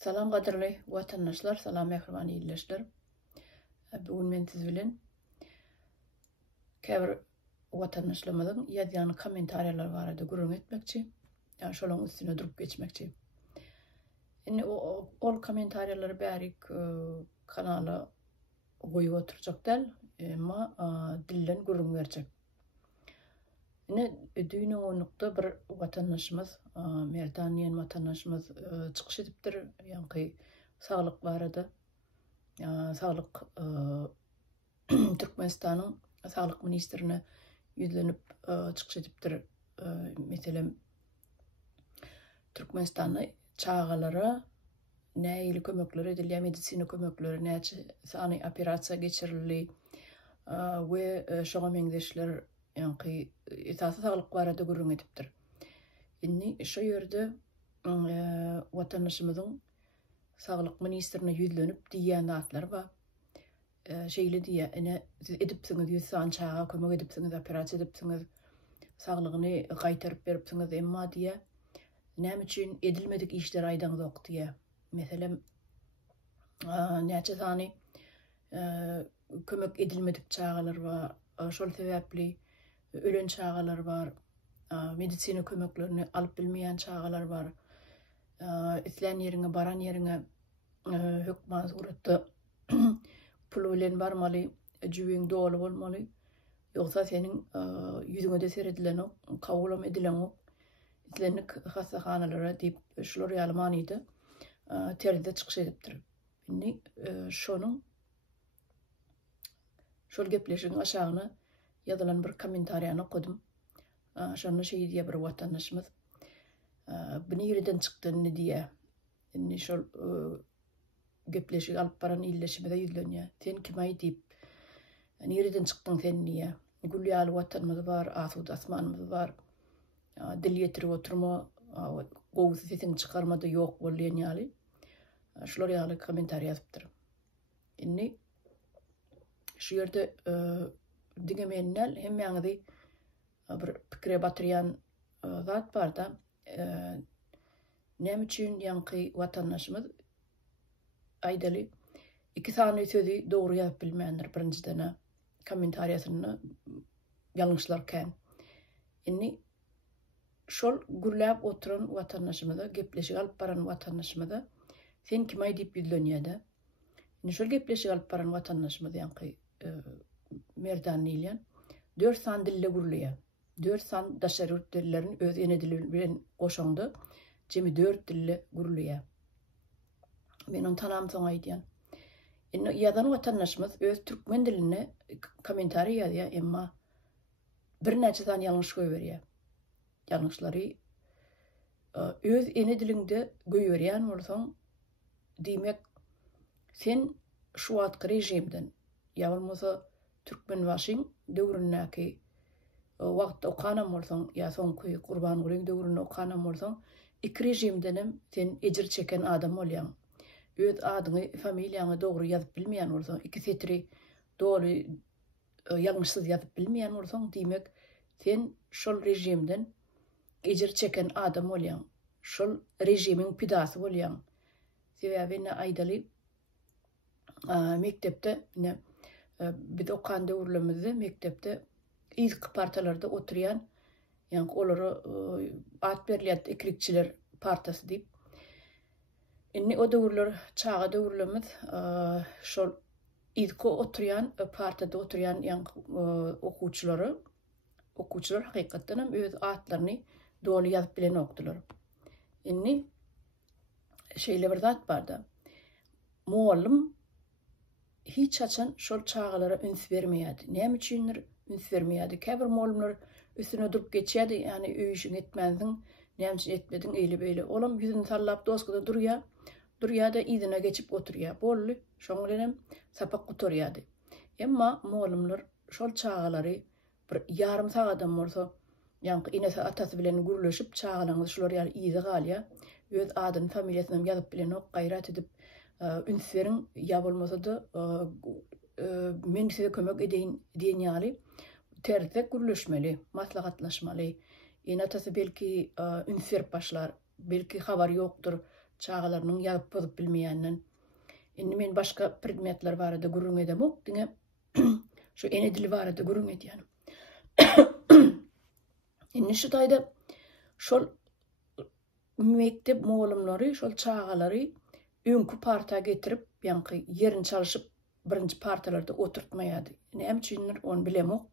Salam qadirli vatandaşlar, salam mehriban iyleşler. Bugün men siz bilen käbir vatandaşlarymyzyň ýazýan kommentariýalar barada gurrun etmekçi. Ýa şolaň üstüne durup geçmekçi. Indi ol kommentariýalary bärik kanala goýup oturjak däl, emma dilden gurrun berjek. Ine düýne onlukda bir vatandaşymyz, Merdan diýen vatandaşymyz çykyş edipdir, ýa-ni saglyk barada. Saglyk Türkmenistanyň saglyk ministrine ýüzlenip çykyş edipdir. Meselem Türkmenistanyň çağalara näýili kömekler edilýär, medisina kömekleri, näçe sany operasiýa geçirildi we şoňa meňzeşler ýa-ni esasy saglyk barada gurrun edipdir. Indi şu ýerde vatandaşymyzyň saglyk ministrine ýüzlenip diýen zatlar bar. Şeýle diýär, ene siz edipsiňiz, ýüz san çağa kömek edipsiňiz, operasiýa edipsiňiz, saglygyny gaýtaryp beripsiňiz, emma diýär, näme üçin edilmedik işler aýdaňyz ok diýär. Meselem näçe sany kömek edilmedik çağalar bar, şol sebäpli ölen çağalar bar, medisina kömeklerini alyp bilmeýän çağalar bar. Islen ýerine, baran ýerine hökman suratda pul bilen barmaly, jübüň dolu bolmaly. Ýogsa seniň ýüzüňe de seredilen ok, kabul edilen ok, islenlik hasahanalara diýip şular ýalmanydy. Terde çykyş edipdir. Indi şonuň şol gepleşiň aşagyna ýazylan bir kommentariýany okudum. Şonu şeýle diýär bir vatandaşymyz. Bu nereden çykdyny diýär. Indi şol gepleşik alyp baran illeşmede ýüzlenýär. Sen kimaý diýip, nereden çykdyň sen diýär. Gülýäli watanymyz bar, asuda asmanymyz bar. Dil ýetirip oturma, gowsy sesiň çykarmada ýok bolýan ýaly. Şular ýaly kommentariýa ýazypdyr. Indi şu ýerde diňemennel hemmeňizi bir pikire batyrýan zat bar da, näme üçin ýa-ni watandaşymyz aýdaly iki sany sözi dogry ýazyp bilmändir birinciden kommentariýasyny ýalňyşlarken. Indi şol gürläp oturan watandaşymyza, gepleşik alyp baran watandaşymyza sen kimaý diýip ýüzlenýär-de. Indi şol gepleşik alyp baran watandaşymyz ýa-ni Merdan diýilen 4 san dille gürleýär. 4 san daşarut dillerini öz ene dili bilen goşandy. Jemi 4 dille gürleýär. Men onu tanam soňa aýdýan. Indi ýazan watandaşymyz öz türkmen diline kommentariýa ýazýar, emma bir näçe san ýalňyş goýberýär. Ýalňyşlary öz ene dilinde goýberýän bolsaň, diýmek sen şu wagtky rejimden ýa bolmasa türkmen başyň döwründäki wagt okanam bolsaň, ýa soňky Gurban Gulen döwründe okanam bolsaň, iki rejimdenem sen ejir çeken adam bolýan. Öz adyny, familiýaňy dogry ýazyp bilmeýän bolsaň, iki setri dogry ýalňyşsyz ýazyp bilmeýän bolsaň, diýmek sen şol rejimden ejir çeken adam bolýan. Şol rejimiň pidasy bolýan. Sebäbine aýdaly mektepde biz okan döwürlerimizde mektepde ilk partalarda oturýan, ýa-ni olary at berilýär, eklikçiler partasy diýip. Indi o döwürler, çağa döwürlerimiz şol ilk oturýan partada oturýan okuwçylar hakykatdan hem öz atlaryny dolu ýazyp bilen okdular. Indi şeýle bir zat barda. Muallim hiç açan şol çağalara üns vermeýärdi. Näme üçindir üns vermeýärdi? Käbir muallimler üstüne durup geçýärdi, ýani öýüşiň etmändiň, näme üçin etmediň eýle beýle. Olam ýüzüni sallap doskada durýar da ýyzyna geçip oturýar. Bolly, şoň bilen sapak gutarýardy. Emma muallimler şol çağalary bir ýarym sagadan bolsa, ýa-ni inese atasy bilen gürleşip çağalaňyz şular ýaly ýyzy galýar. Öz adyny, familiýasyny ýazyp bilen ok gaýrat edip üns beriň, ýa bolmasa da men size kömek edeýin diýen ýaly terde gürleşmeli, maslahatlaşmaly. Ýene atasy belki üns berip başlar, belki habar ýokdur, çağalarının yazıp bozup bilmeýänden. Indi men başga predmetler barada gurrun edemok diňe şu ene dili barada gurrun edýänim. Indi şu taýda şol mektep mugallimlary, şol çağalary öňkü parta getirip, ýa-ni yerini çalyşyp birinji partalarda oturtmaýady. Näme üçindir onu bilemok.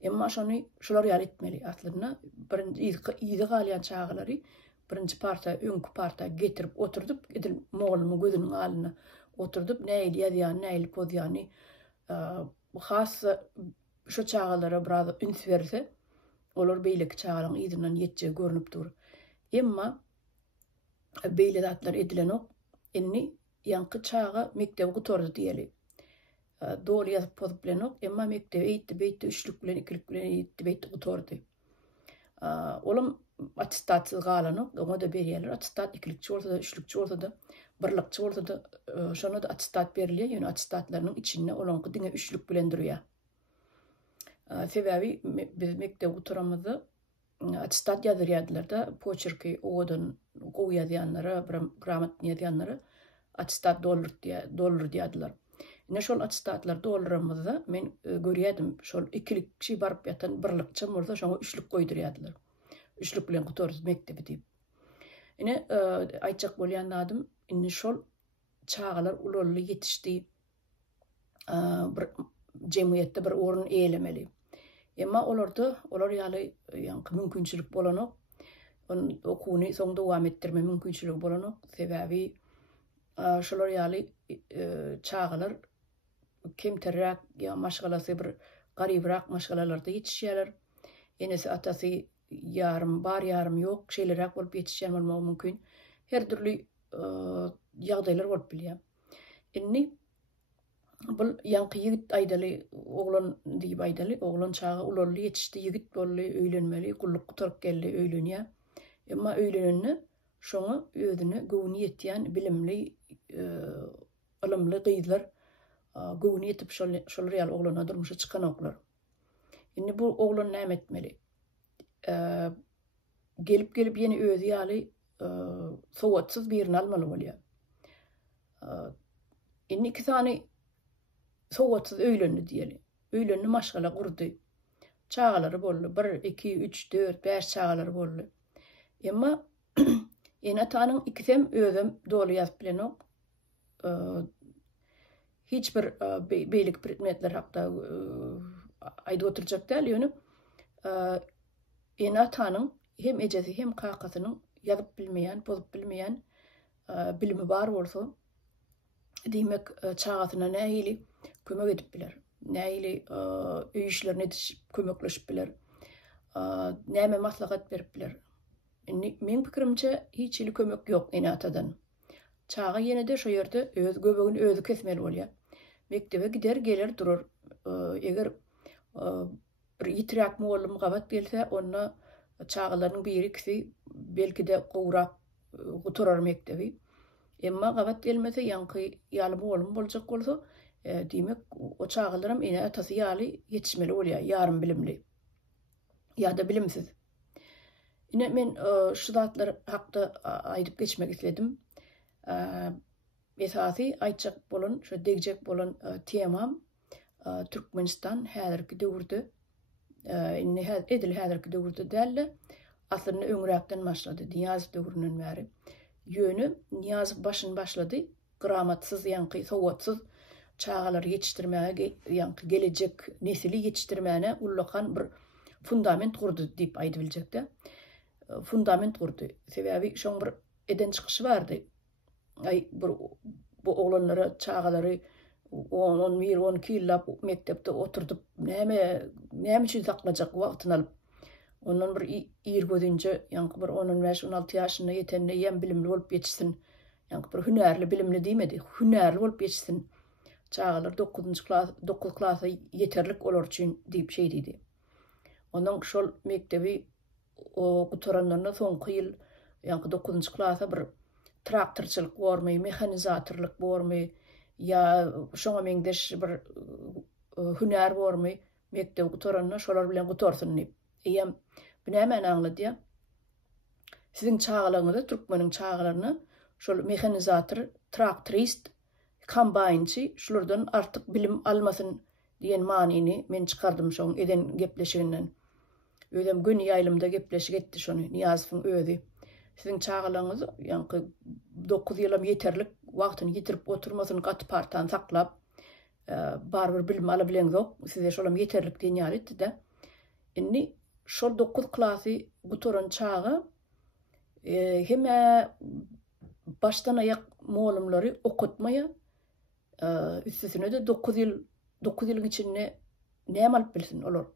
Emma şolar ýaly etmeli aslynda. Birinji ýygy galýan çağalary birinji parta, öňkü parta getirip oturdup, edil mugallimin gözüniň alyna oturdup näil ýazýan, näil pozýany has şu çağalara biraz üns berse, olar beýleki çağalaryň ýygynyň ýetjegi görünüp dur. Emma beýle zatlar edilenok, inni ýanky çağa mektebe gutordy diýeli. Dol ýazyp pozup bilenok, emma mektebe eýtdi, üçlük bilen, ikilik bilen eýtdi, gutordy. Olam attestatsiz galanok, oňa da berýärler. Attestat ikilikçi bolsa da, üçlükçi bolsa da, birlikçi bolsa da, şona da attestat berilýär. Ýöne attestatlarynyň içinde olaňky diňe üçlük bilen durýar. Sebebi biz mektebe gutoramyzda attestat ýazyrýardylar da, poçerki owadan gowy ýazýanlara, gramatny ýazýanlara attestat dolur diýadiler. Ine şol attestatlar doluramyzda men görýärdim, şol ikilikçi barıp ýatan birlikçi bolsa şoňa üçlük goýdurýardylar. Üçlük bilen gutoruz mektebi diýip. Ine aýtjak bolýan adym, indi şol çağalar ulary ýetişdi. Bir jemgyýetde bir orun eýlemeli. Emma olar ýaly ýanky mümkinçilik bolanok, onu okuwny soň dowam etdirme mümkinçiligi bolanok. Sebebi şolar ýaly çağalar kemterrak ýa maşgalasy bir garybyrak maşgalalarda ýetişýärler. Enesi atasy yarım bar yarım ýok, şeýlerak bolup ýetişýän bolmagy mümkin. Her türlü ýagdaýlar bolup bilýär. Indi bul ýanky ýigit aýdaly, oglan diýip aýdaly, oglan çağı ulary ýetişdi, ýigit bolly, öýlenmeli, gulluk guturup geldi, öýlenýär. Emma öýlenende şoňa özüne göwüni ýetýän bilimli, ilmli gyzlar göwüni ýetip şol real oglana durmuşa çykan oklar. Indi bu oglan näme etmeli? Gelip ýene özü ýaly sowatsyz birini almaly bolýar. Indi iki tane sowatsyz öýlendi diýeli. Öýlendi maşgala gurdy. Çağalary boldy. 1, 2, 3, 4, 5 çağalary boldy. Emma ene atanyň ikisem özüm dolu ýazyp bilenok. Hiç bir beýlik predmetler hakda aýda oturjak däl ýöne. Ene atanyň hem ejesi hem kakasynyň ýazyp bilmeýän, bozup bilmeýän bilimi bar bolsa, diýmek çağasyna nähili kömek edip biler. Nähili öý işlerine kömekleşip biler. Näme maslahat berip biler. Men pikirimçe hiç ili kömek ýok ene atadan. Çağa ýene de şo ýerde öz göbegini özü kesmeli bolýar. Mektebe gider gelir durur. Eger bir ýitirak mugallim gabat gelse, onda çağalaryň biri ikisi belki de gowrak guturar mektebi. Emma gabat gelmese ýanky ýaly mugallim boljak bolsa, diýmek o çağalarym ene atasy ýaly ýetişmeli bolýar, ýarym bilimli. Ýa-da bilimsiz. Ine men şu zatlar hakda aýdyp geçmek isledim. Esasy aýtjak bolan, şu degijek bolan temam Türkmenistan häzirki döwürde, edil häzirki döwürde däl, aslynda öňräkden başlady, Niýazow döwründen bäri. Ýöne Niýazow başyn başlady, gramatsyz ýanky sowatsyz çağalar ýetişdirmäge, ýanky gelecek nesili ýetişdirmäne ullakan bir fundament gurdy diýip aýdyp biljekde. Fundament gurdy. Sebebi şoň bir eden çykyşy bardy. Bu oglanlara, çağalary 10-12 ýyllap mektepde oturdup näme üçin saklajak wagtyny alyp, ondan bir ýer gözünçe ýanky bir 15-16 ýaşyna ýetende ýem bilimli bolup ýetişsin. Ýanky bir hünärli bilimli diýmedi, hünärli bolup ýetişsin. Çağalar 9 klasa ýeterlik olar üçin diýip şey diýdi. Ondan şol mektebi gutoranlarına soňky ýyl, ýanky 9 klasa bir traktorçylyk bormy, mehanizatorlyk bormy, ya şoňa meňdeş bir hünär bormy, mektep gutoranlar şolar bilen gutorsyn diýip. Eýem bu näme aňlady ýa? Siziň çağalaryňyzda, türkmeniň çağalaryny şol mehanizator, traktorist, kombaynçy şulardan artık bilim almasın diyen manini men çıkardım şoň eden gepleşiginden. Ödem gün ýaýlymda gepleşik etdi şonu Niýazowyň özi. Siziň çağalaňyz ýa-ni 9 ýylam ýeterlik wagtyny ýitirip oturmasyny gatpartan saklap barbyr bilim alabilen zok. Size şolam ýeterlik diýen ýaly etdi-de. Indi şol 9 klasy gutoran çağı hemme baştan ayak muallimleri okutmaya üstesine de 9 yıl içinde näme alyp bilsin olar.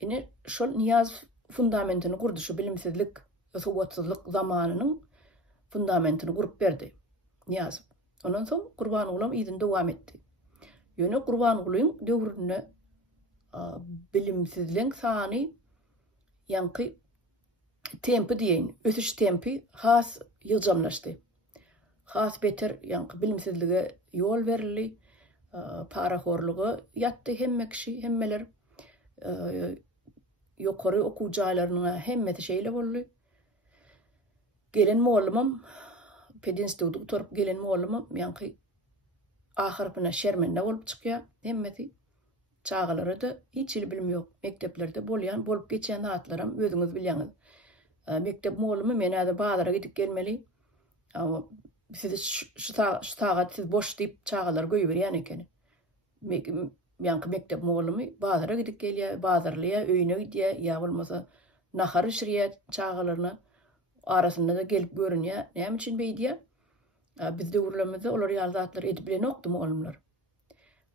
Ine şol Niýaz fundamentini kurdy, şu bilimsizlik, suwatsyzlyk zamanynyň fundamentini kurup berdi Niýaz. Ondan soň Gurbanyň ýygyny dowam etdi. Ýöne Gurbanyň döwründe bilimsizliň sany ýanky tempi diýen, ösüş tempi has ýyljamlaşdy. Has beter ýanky bilimsizlige ýol berildi, paraxorlugy ýatdy hemme kişi, hemmeler ýokary okuw jaýlaryna hemmeti şeýle boldy. Gelen muallimam pedinstitutda oturup gelen muallimam ýanky ahyrkyna şermende bolup çykýar. Hemmeti çağalary da hiç il bilim ýok. Mekteplerde bolýan, bolup geçen zatlaram özüňiz bilýäňiz. Mektep muallimi menäde bazara gidip gelmeli. Siz şu sagat siz boş diýip çağalar goýberýän eken. Ýanky mektep muallimi bazara gidip gelýär, bazarlya öýüne gidýär, ýa bolmasa nahar işirýär çağalaryna arasynda da gelip görünýär. Näme üçin beýdýär? Biz döwürlerimizde olar ýaly zatlar edip bilen okdy muallimler.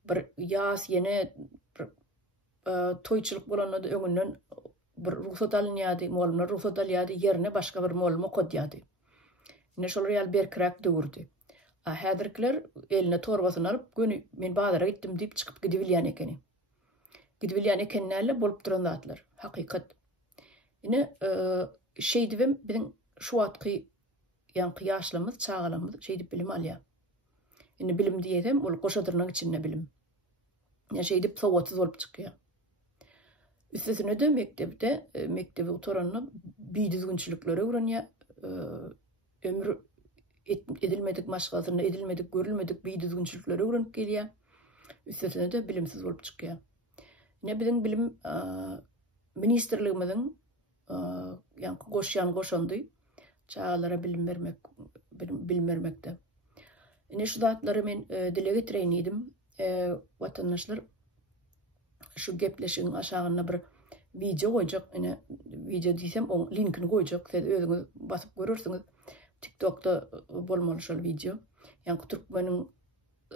Bir ýas ýene toýçylyk bolanda öňünden bir ruhsat alınýardy, muallimler ruhsat alýardy, ýerine başga bir muallim okudýardy. Ine şol ýaly berkirak döwürdi. Häzirkiler eline torbasyny alyp, "Göni men bazara gitdim" diýip çykyp gidibilýän ekeni. Gidibilýän ekenlerle bolup duran zatlar. Hakykat. Ine şey dibim biziň şu wagtky ýanky ýaşlarymyz, çağalarymyz şey dip bilim alýar. Ine bilim diýedim, ol goşadyrnyň içinde bilim. Ya şey dip sowatsyz bolup çykýar. Üstesine de mektebi oturanyny biýdizginçilikleri öwrenýär. Ömür edilmedik maşgasyna edilmedik, görülmedik biýdizginçilikleri öwrenip gelýär. Üstesine de bilimsiz bolup çykýar. Ne biziň bilim ministrligimiziň ýanky goşandy çağalara bilim bermekde. Ine şu zatlary men dile getireýin edim. Watandaşlar şu gepleşigiň aşagyna bir video goýjak. Ine video diýsem oň linkini goýjak. Siz özüňiz basyp görürsiňiz. TikTok'ta bolmaly şol video. Ýanky türkmeniň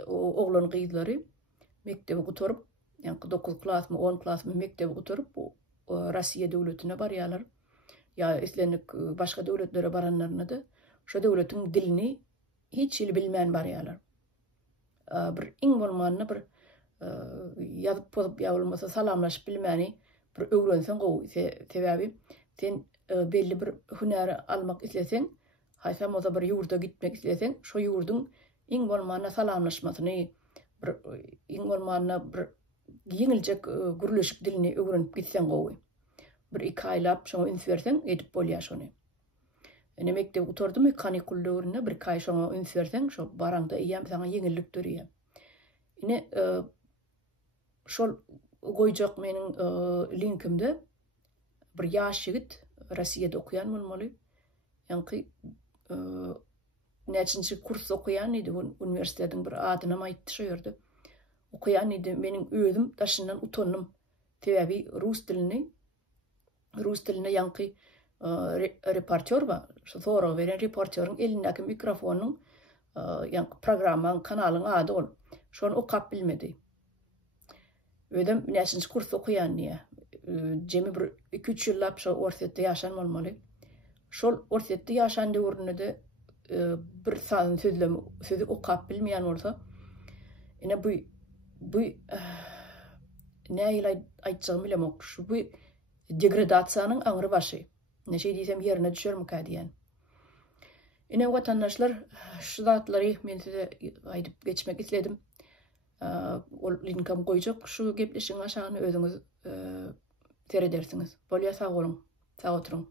oglany gyzlary mektebi guturup, ýanky 9 klasmy, 10 klasmy mektebi guturup Rossiýa döwletine barýarlar. Ya islenik başga döwletlere baranlaryna da şu döwletiň dilini hiç il bilmän barýarlar. Bir iň bolmanyny bir ýazyp pozup ýa bolmasa salamlaşyp bilmäni bir öwrensen gowy. Sebäbi sen belli bir hünäri almak isleseň, haýsam oza bir ýurda gitmek isleseň, şo ýurduň iň bolmanyna salamlaşmasyny, bir iň bolmanyna bir ýeňiljek gürleşik dilini öwrenip gitsen gowy. Bir 2 aýlap şoňa üns berseň edip bolýar şonu. Ene mektep oturdum kanikul döwründe bir 2 aý şoňa üns berseň şo barаңda ýam saňa ýeňillik dörýär. Ine şol goýjak meniň linkimde bir ýaş ýigit Rossiýada okuyan bolmaly. Ýanky näçinçi kurs okuyan idi, uniwersitetiň bir adyny aýtdy şo ýerde. Okuyan idi, meniň özüm daşyndan utandym. Sebäbi rus diline ýanky reportör bar. Şu soragy beren reportörüň elindäki mikrofonyň ýanky programmaň, kanalyň ady ol. Şonu okap bilmedi. Ödem näçinçi kurs okuyan diýe. Jemi bir 2-3 ýyllap şo orsetde ýaşan bolmaly. Şol orsetde ýaşan döwründe de bir sazyň sözü okap bilmeýän bolsa, ine bu näýle aýtjagym bilemok. Şu bu degradasiýanyň aňry başy. Näçe diýsem ýerine düşermika diýen. Ine watandaşlar şu zatlary men size aýdyp geçmek isledim. Ol linkam goýjak, şu gepleşiň aşagyny özüňiz teredersiňiz. Bolýa sag bolun, sag oturuň.